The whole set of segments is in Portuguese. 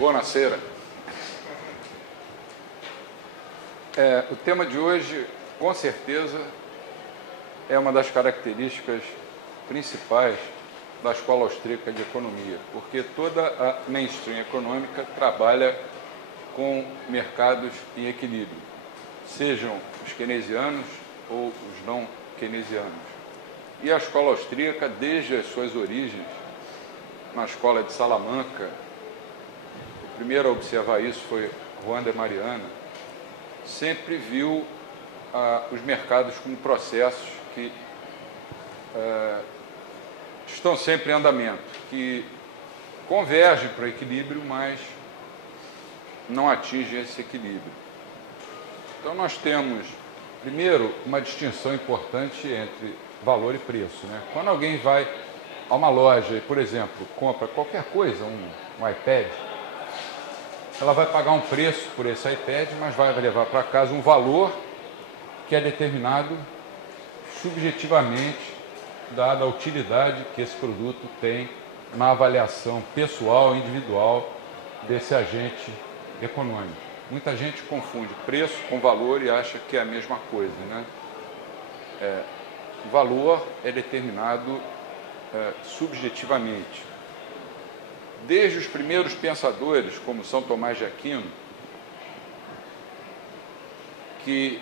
Buonasera. O tema de hoje, com certeza, é uma das características principais da Escola Austríaca de Economia, porque toda a mainstream econômica trabalha com mercados em equilíbrio, sejam os keynesianos ou os não keynesianos. E a Escola Austríaca, desde as suas origens, na Escola de Salamanca, o primeiro a observar isso foi Juan de Mariana, sempre viu os mercados como processos que estão sempre em andamento, que convergem para o equilíbrio, mas não atingem esse equilíbrio. Então nós temos, primeiro, uma distinção importante entre valor e preço, né? Quando alguém vai a uma loja e, por exemplo, compra qualquer coisa, um iPad, ela vai pagar um preço por esse iPad, mas vai levar para casa um valor que é determinado subjetivamente, dada a utilidade que esse produto tem na avaliação pessoal, individual desse agente econômico. Muita gente confunde preço com valor e acha que é a mesma coisa, né? O valor é determinado subjetivamente. Desde os primeiros pensadores, como São Tomás de Aquino, que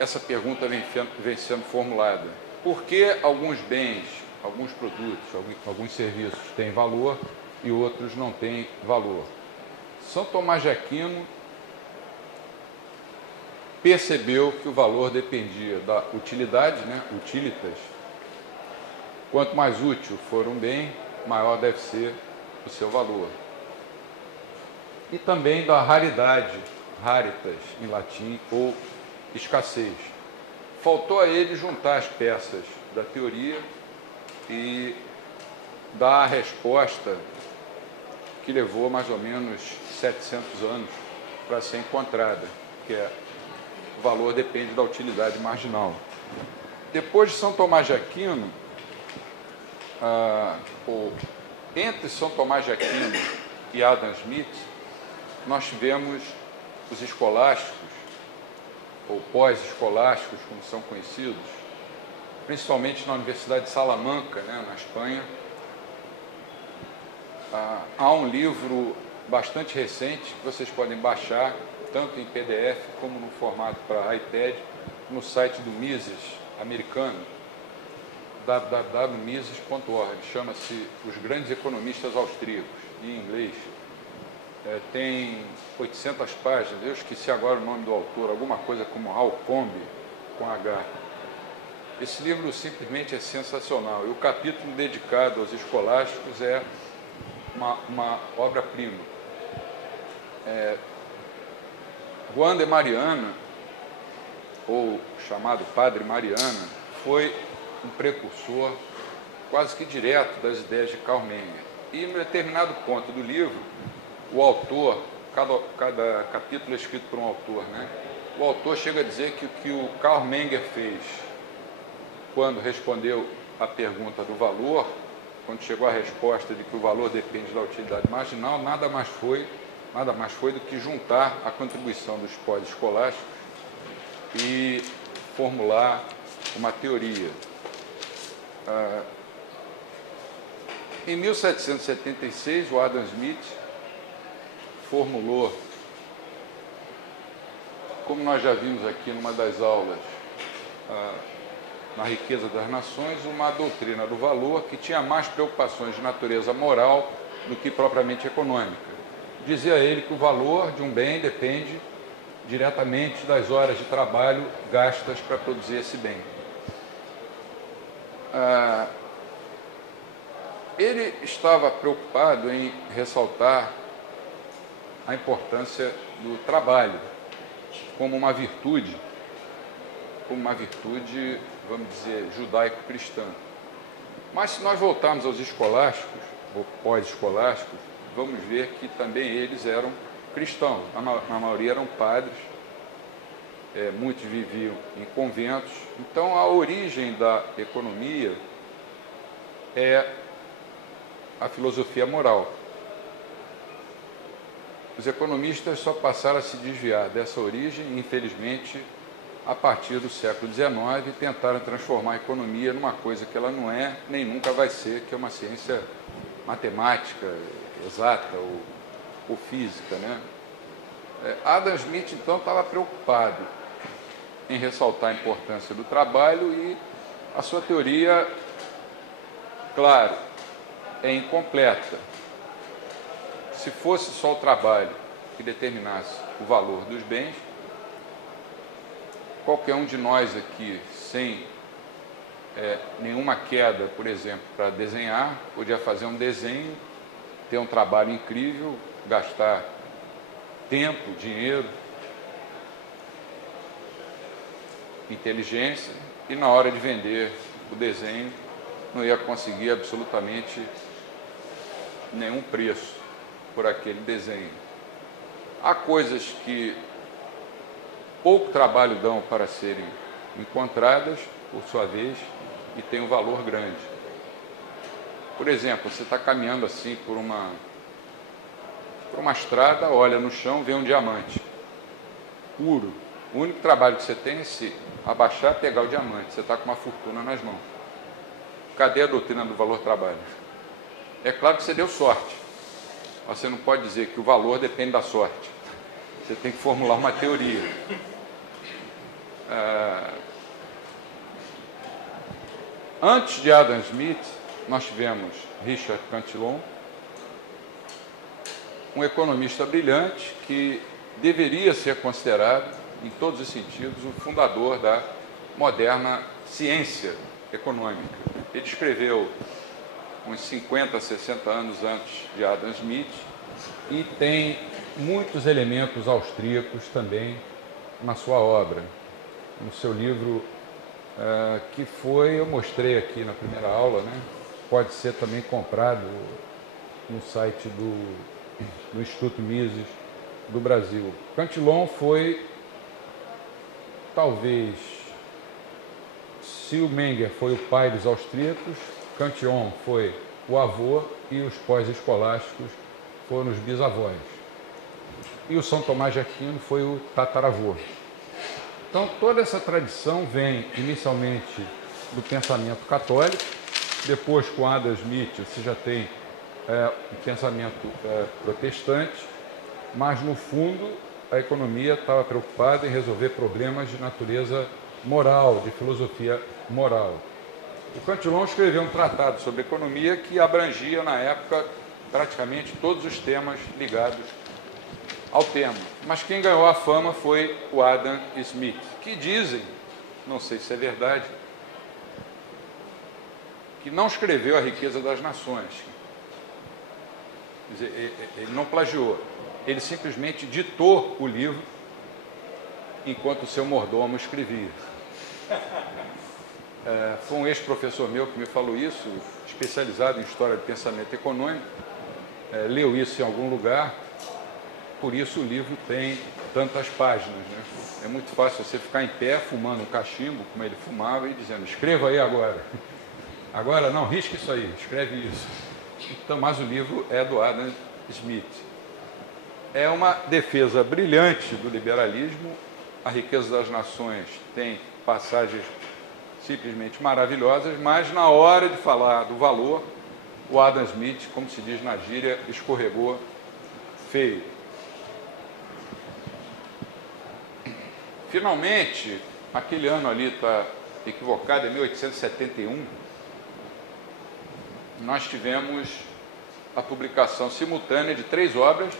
essa pergunta vem sendo formulada. Por que alguns bens, alguns produtos, alguns serviços têm valor e outros não têm valor? São Tomás de Aquino percebeu que o valor dependia da utilidade, né, utilitas. Quanto mais útil for um bem, maior deve ser o seu valor. E também da raridade, raritas em latim, ou escassez. Faltou a ele juntar as peças da teoria e dar a resposta que levou mais ou menos 700 anos para ser encontrada, que é o valor depende da utilidade marginal. Depois de São Tomás de Aquino, entre São Tomás de Aquino e Adam Smith, nós tivemos os escolásticos, ou pós-escolásticos, como são conhecidos, principalmente na Universidade de Salamanca, né, na Espanha. Há um livro bastante recente que vocês podem baixar, tanto em PDF como no formato para iPad, no site do Mises americano, www.mises.org, chama-se Os Grandes Economistas Austríacos, em inglês. Tem 800 páginas, eu esqueci agora o nome do autor, alguma coisa como Alcombe, com H. Esse livro simplesmente é sensacional, e o capítulo dedicado aos escolásticos é uma obra-prima. Juan de Mariana, ou chamado Padre Mariana, foi um precursor quase que direto das ideias de Karl Menger. E em determinado ponto do livro, o autor, cada capítulo é escrito por um autor, né? O autor chega a dizer que o que o Karl Menger fez quando respondeu a pergunta do valor, quando chegou à resposta de que o valor depende da utilidade marginal, nada mais foi do que juntar a contribuição dos pós-escolásticos e formular uma teoria. Em 1776, o Adam Smith formulou, como nós já vimos aqui numa das aulas, na Riqueza das Nações, uma doutrina do valor que tinha mais preocupações de natureza moral do que propriamente econômica. Dizia ele que o valor de um bem depende diretamente das horas de trabalho gastas para produzir esse bem. Ele estava preocupado em ressaltar a importância do trabalho como uma virtude, vamos dizer, judaico-cristã. Mas se nós voltarmos aos escolásticos, ou pós-escolásticos, vamos ver que também eles eram cristãos, na maioria eram padres, muitos viviam em conventos. Então a origem da economia é a filosofia moral. os economistas só passaram a se desviar dessa origem, infelizmente, a partir do século XIX, e tentaram transformar a economia numa coisa que ela não é, nem nunca vai ser, que é uma ciência matemática, exata ou física, né? Adam Smith, então, estava preocupado em ressaltar a importância do trabalho e a sua teoria, claro, é incompleta. Se fosse só o trabalho que determinasse o valor dos bens, qualquer um de nós aqui, sem nenhuma queda, por exemplo, para desenhar, podia fazer um desenho, ter um trabalho incrível, gastar tempo, dinheiro, inteligência, e na hora de vender o desenho não ia conseguir absolutamente nenhum preço por aquele desenho. Há coisas que pouco trabalho dão para serem encontradas, por sua vez, e têm um valor grande. Por exemplo, você está caminhando assim por uma estrada, olha no chão, vê um diamante puro. O único trabalho que você tem é se abaixar, pegar o diamante. Você está com uma fortuna nas mãos. Cadê a doutrina do valor-trabalho? É claro que você deu sorte. Mas você não pode dizer que o valor depende da sorte. Você tem que formular uma teoria. Antes de Adam Smith, nós tivemos Richard Cantillon, um economista brilhante que deveria ser considerado, em todos os sentidos, o fundador da moderna ciência econômica. Ele escreveu uns 50, 60 anos antes de Adam Smith e tem muitos elementos austríacos também na sua obra. No seu livro, que eu mostrei aqui na primeira aula, né? Pode ser também comprado no site do Instituto Mises do Brasil. Cantillon foi, talvez, se o Menger foi o pai dos austríacos, Cantillon foi o avô e os pós-escolásticos foram os bisavós. E o São Tomás de Aquino foi o tataravô. Então, toda essa tradição vem inicialmente do pensamento católico, depois, com Adam Smith, você já tem o pensamento protestante, mas, no fundo, a economia estava preocupada em resolver problemas de natureza moral, de filosofia moral. O Cantillon escreveu um tratado sobre economia que abrangia, na época, praticamente todos os temas ligados ao tema. Mas quem ganhou a fama foi o Adam Smith, que dizem, não sei se é verdade, que não escreveu A Riqueza das Nações. Quer dizer, ele não plagiou. Ele simplesmente ditou o livro enquanto o seu mordomo escrevia. Foi um ex-professor meu que me falou isso, especializado em história de pensamento econômico, leu isso em algum lugar, por isso o livro tem tantas páginas, né? É muito fácil você ficar em pé, fumando um cachimbo, como ele fumava, e dizendo, escreva aí agora. Agora não, risque isso aí, escreve isso. Então, mas o livro é do Adam Smith. É uma defesa brilhante do liberalismo. A Riqueza das Nações tem passagens simplesmente maravilhosas, mas na hora de falar do valor, o Adam Smith, como se diz na gíria, escorregou feio. Finalmente, aquele ano ali está equivocado, é 1871, nós tivemos a publicação simultânea de 3 obras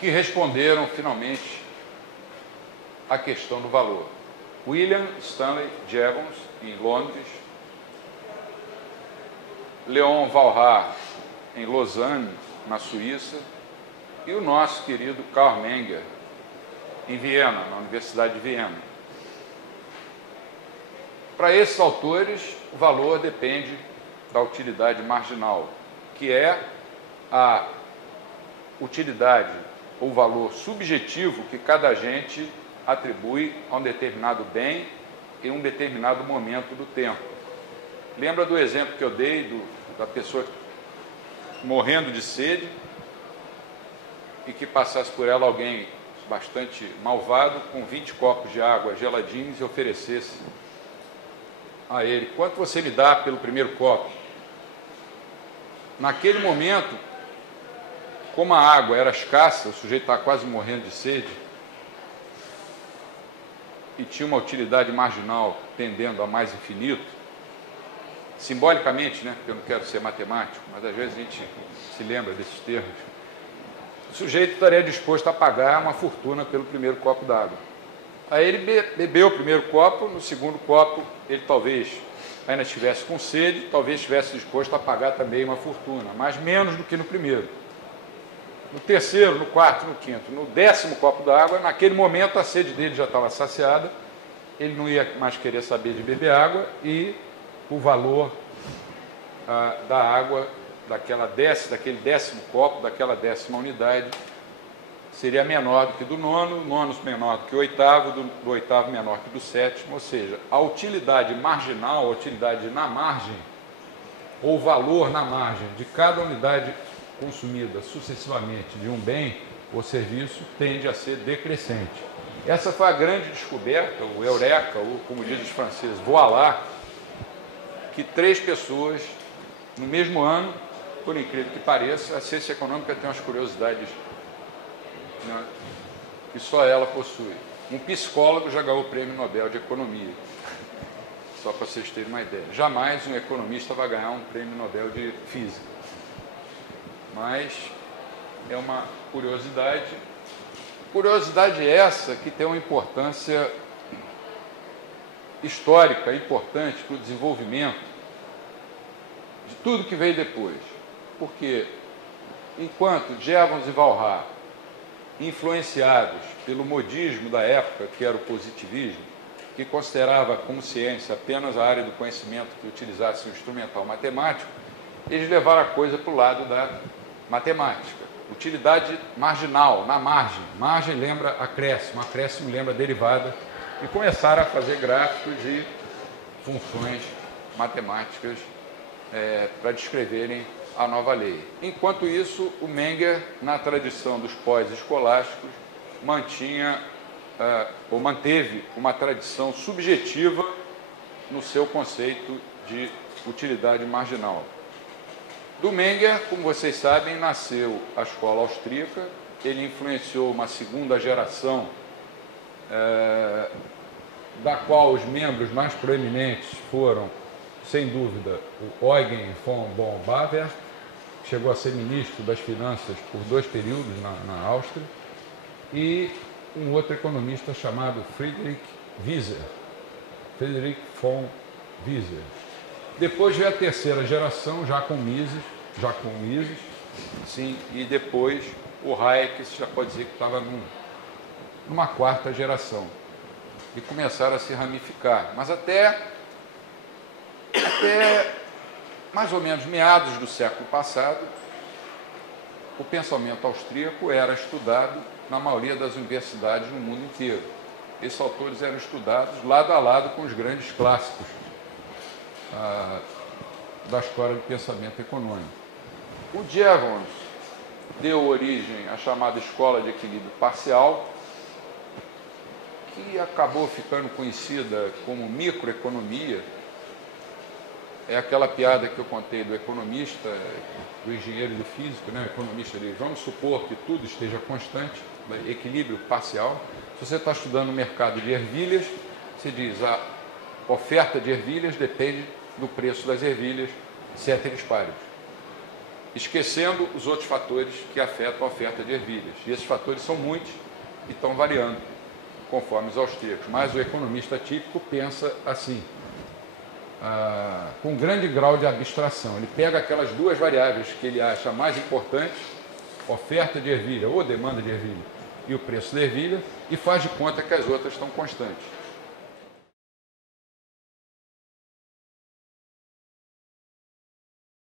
que responderam finalmente à questão do valor. William Stanley Jevons, em Londres, Leon Walras, em Lausanne, na Suíça, e o nosso querido Carl Menger, em Viena, na Universidade de Viena. Para esses autores, o valor depende da utilidade marginal, que é a utilidade ou valor subjetivo que cada agente atribui a um determinado bem em um determinado momento do tempo. Lembra do exemplo que eu dei da pessoa morrendo de sede e que passasse por ela alguém bastante malvado, com 20 copos de água geladinhos e oferecesse a ele: quanto você me dá pelo primeiro copo? Naquele momento, como a água era escassa, o sujeito estava quase morrendo de sede, e tinha uma utilidade marginal tendendo a mais infinito, simbolicamente, né, porque eu não quero ser matemático, mas às vezes a gente se lembra desses termos, o sujeito estaria disposto a pagar uma fortuna pelo primeiro copo d'água. Aí ele bebeu o primeiro copo, no segundo copo ele talvez ainda estivesse com sede, talvez estivesse disposto a pagar também uma fortuna, mas menos do que no primeiro. No terceiro, no quarto, no quinto, no 10º copo d'água, naquele momento a sede dele já estava saciada, ele não ia mais querer saber de beber água e o valor da água, daquele 10º copo, daquela 10ª unidade, seria menor do que do nono menor do que o oitavo, do oitavo menor que do 7º, ou seja, a utilidade marginal, a utilidade na margem, ou valor na margem de cada unidade consumida sucessivamente de um bem ou serviço tende a ser decrescente. Essa foi a grande descoberta, o eureka, ou como dizem os franceses, voilà, que 3 pessoas, no mesmo ano, por incrível que pareça, a ciência econômica tem umas curiosidades, né, que só ela possui. Um psicólogo já ganhou o Prêmio Nobel de Economia, só para vocês terem uma ideia. Jamais um economista vai ganhar um Prêmio Nobel de Física. Mas é uma curiosidade. Curiosidade essa que tem uma importância histórica importante para o desenvolvimento de tudo que veio depois. Porque enquanto Jevons e Walras, influenciados pelo modismo da época, que era o positivismo, que considerava como ciência apenas a área do conhecimento que utilizasse o instrumental matemático, eles levaram a coisa para o lado da matemática. Utilidade marginal, na margem. Margem lembra acréscimo lembra derivada, e começaram a fazer gráficos e funções matemáticas para descreverem a nova lei. Enquanto isso, o Menger, na tradição dos pós-escolásticos, manteve uma tradição subjetiva no seu conceito de utilidade marginal. Do Menger, como vocês sabem, nasceu a escola austríaca, ele influenciou uma segunda geração, da qual os membros mais proeminentes foram, sem dúvida, o Eugen von Bavière, que chegou a ser ministro das Finanças por 2 períodos na Áustria, e um outro economista chamado Friedrich von Wieser. Depois veio a terceira geração, já com Mises, sim, e depois o Hayek, você já pode dizer que estava numa 4ª geração. E começaram a se ramificar. Mas até mais ou menos meados do século passado, o pensamento austríaco era estudado na maioria das universidades no mundo inteiro. Esses autores eram estudados lado a lado com os grandes clássicos da história do pensamento econômico. O Jevons deu origem à chamada escola de equilíbrio parcial, que acabou ficando conhecida como microeconomia. É aquela piada que eu contei do economista, do engenheiro e do físico, né? O economista diz: vamos supor que tudo esteja constante, equilíbrio parcial. Se você está estudando o mercado de ervilhas, você diz: a oferta de ervilhas depende do preço das ervilhas, ceteris paribus, esquecendo os outros fatores que afetam a oferta de ervilhas. E esses fatores são muitos e estão variando, conforme os austríacos. Mas o economista típico pensa assim, com um grande grau de abstração. Ele pega aquelas 2 variáveis que ele acha mais importantes, oferta de ervilha ou demanda de ervilha, e o preço da ervilha, e faz de conta que as outras estão constantes.